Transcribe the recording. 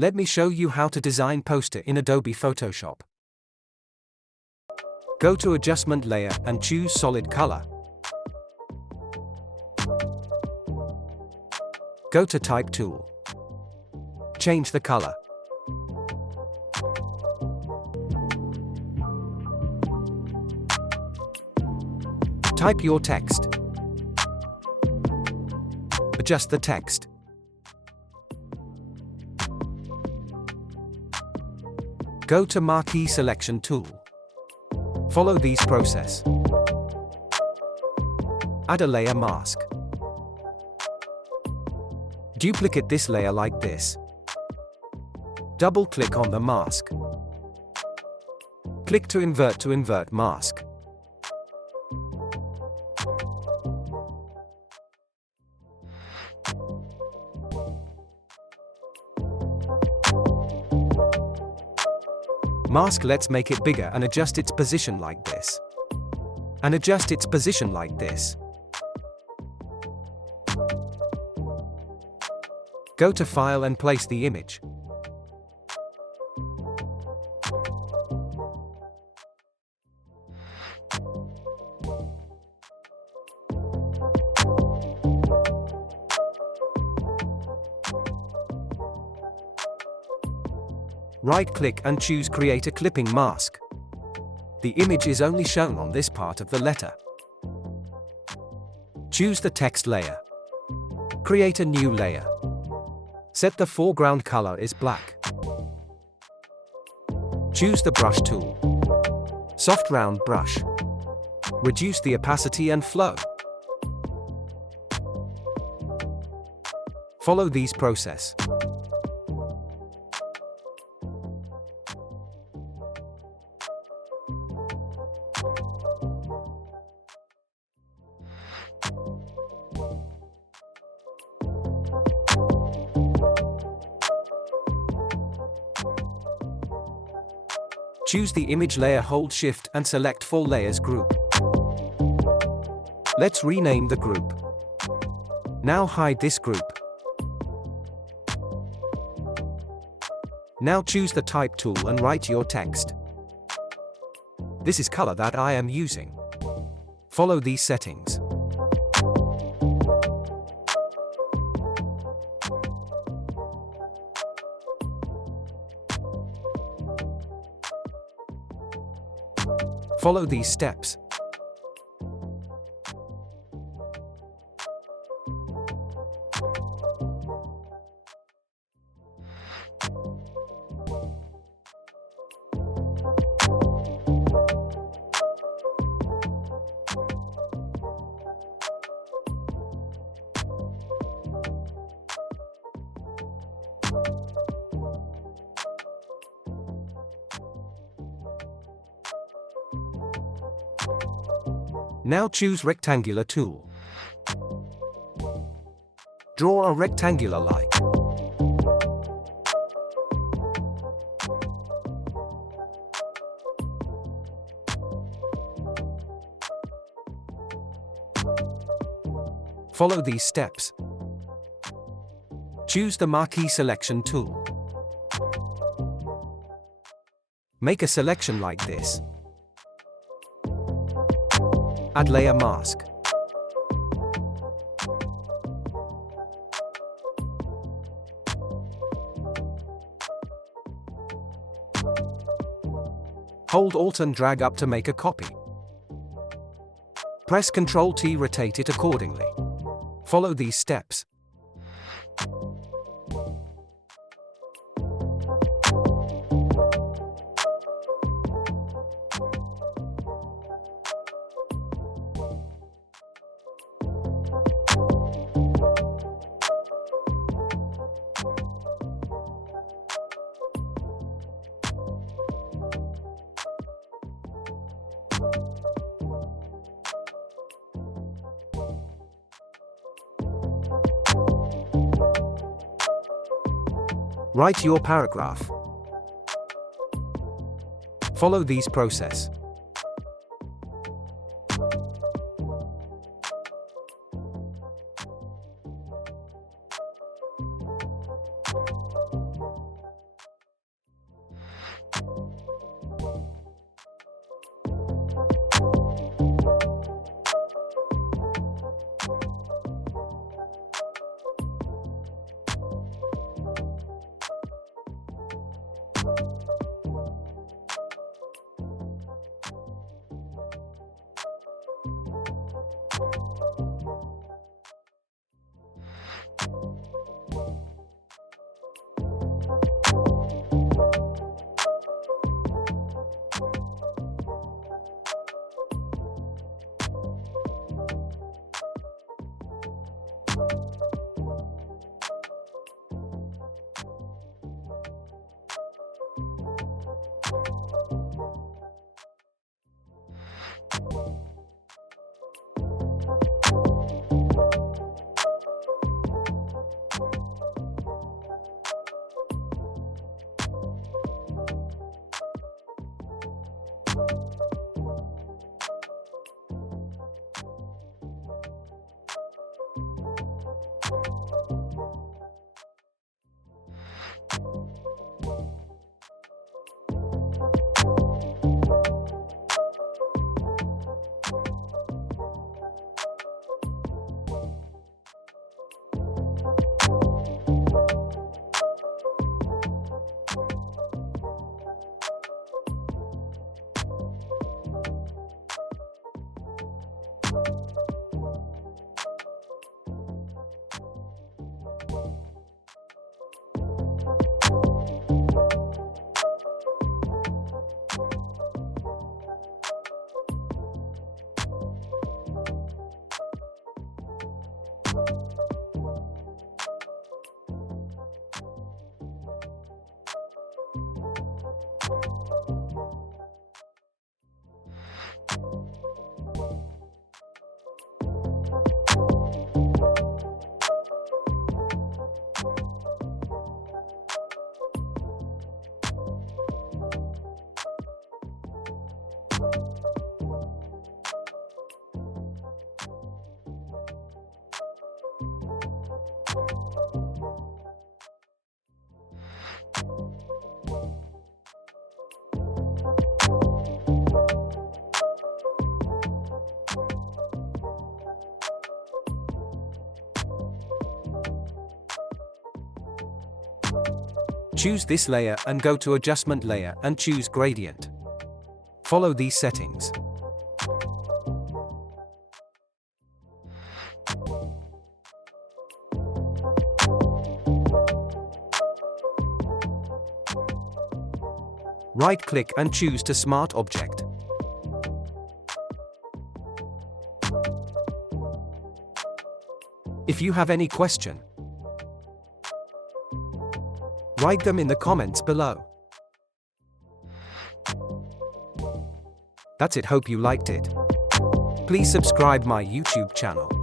Let me show you how to design poster in Adobe Photoshop. Go to Adjustment Layer and choose Solid Color. Go to Type Tool. Change the color. Type your text. Adjust the text. Go to Marquee Selection tool. Follow these process. Add a layer mask. Duplicate this layer like this. Double-click on the mask. Click to invert mask. Mask, let's make it bigger and adjust its position like this. And adjust its position like this. Go to File and place the image. Right-click and choose Create a Clipping Mask. The image is only shown on this part of the letter. Choose the text layer. Create a new layer. Set the foreground color is black. Choose the Brush tool. Soft round brush. Reduce the opacity and flow. Follow these process. Choose the image layer, hold Shift and select Full Layers Group. Let's rename the group. Now hide this group. Now choose the Type tool and write your text. This is color that I am using. Follow these settings. Follow these steps. Now choose Rectangular tool. Draw a rectangular line. Follow these steps. Choose the Marquee Selection tool. Make a selection like this. Add layer mask. Hold Alt and drag up to make a copy. Press Ctrl-T, rotate it accordingly. Follow these steps. Write your paragraph. Follow these process. Choose this layer and go to Adjustment Layer and choose Gradient. Follow these settings. Right-click and choose to Smart Object. If you have any question, write them in the comments below. That's it, hope you liked it. Please subscribe my YouTube channel.